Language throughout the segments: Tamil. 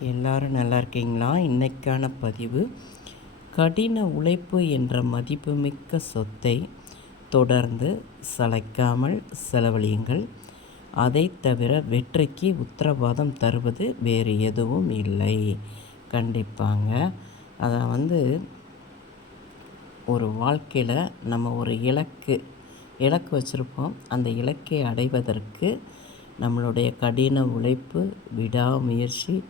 எல்லாரும் நல்லா இருக்கீங்களா? இன்னைக்கான பதிவு கடின உழைப்பு என்ற மதிப்புமிக்க சொத்தை தொடர்ந்து சளைக்காமல் செலவழியுங்கள். அதை தவிர வெற்றிக்கு உத்தரவாதம் தருவது வேறு எதுவும் இல்லை. கண்டிப்பாங்க. அதை வந்து ஒரு வாழ்க்கையில் நம்ம ஒரு இலக்கு இலக்கு வச்சுருப்போம். அந்த இலக்கை அடைவதற்கு நம்மளுடைய கடின உழைப்பு விடாமுயற்சி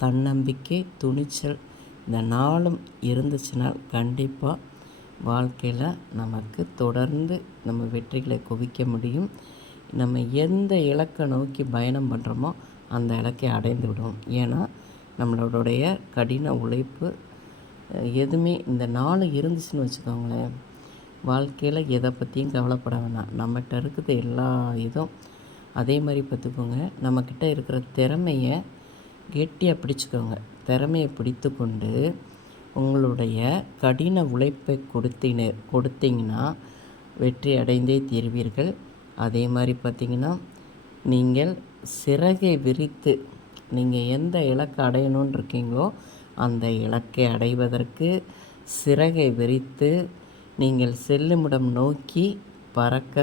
தன்னம்பிக்கை துணிச்சல் இந்த நாளும் இருந்துச்சுன்னா கண்டிப்பாக வாழ்க்கையில் நமக்கு தொடர்ந்து நம்ம வெற்றிகளை குவிக்க முடியும். நம்ம எந்த இலக்கை நோக்கி பயணம் பண்ணுறோமோ அந்த இலக்கை அடைந்து விடுவோம். ஏன்னா நம்மளுடைய கடின உழைப்பு எதுவுமே இந்த நாள் இருந்துச்சுன்னு வச்சுக்கோங்களேன் வாழ்க்கையில் எதை பற்றியும் கவலைப்பட வேணாம். நம்மகிட்ட இருக்கிற எல்லா இதுவும். அதே மாதிரி பார்த்துக்கோங்க நம்மக்கிட்ட இருக்கிற திறமையை கெட்டியாக பிடிச்சிக்கோங்க. திறமையை பிடித்து கொண்டு உங்களுடைய கடின உழைப்பை கொடுத்தின கொடுத்தீங்கன்னா வெற்றி அடைந்தே தீர்வீர்கள். அதே மாதிரி பார்த்திங்கன்னா நீங்கள் சிறகை விரித்து நீங்கள் எந்த இலக்கை அடையணும்னு இருக்கீங்களோ அந்த இலக்கை அடைவதற்கு சிறகை விரித்து நீங்கள் செல்லுமிடம் நோக்கி பறக்க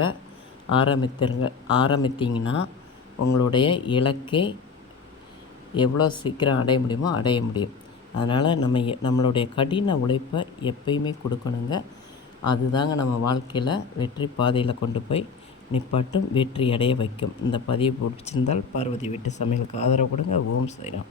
ஆரம்பித்திருங்க ஆரம்பித்தீங்கன்னா உங்களுடைய இலக்கை எவ்வளோ சீக்கிரம் அடைய முடியுமோ அடைய முடியும். அதனால் நம்ம நம்மளுடைய கடின உழைப்பை எப்பயுமே கொடுக்கணுங்க. அதுதாங்க நம்ம வாழ்க்கையில் வெற்றி பாதையில் கொண்டு போய் நிப்பாட்டும் வெற்றி அடைய வைக்கும். இந்த பதிவு பிடிச்சிருந்தால் பார்வதி வீட்டு சமையலுக்கு ஆதரவு கொடுங்க. ஓம் சைராம்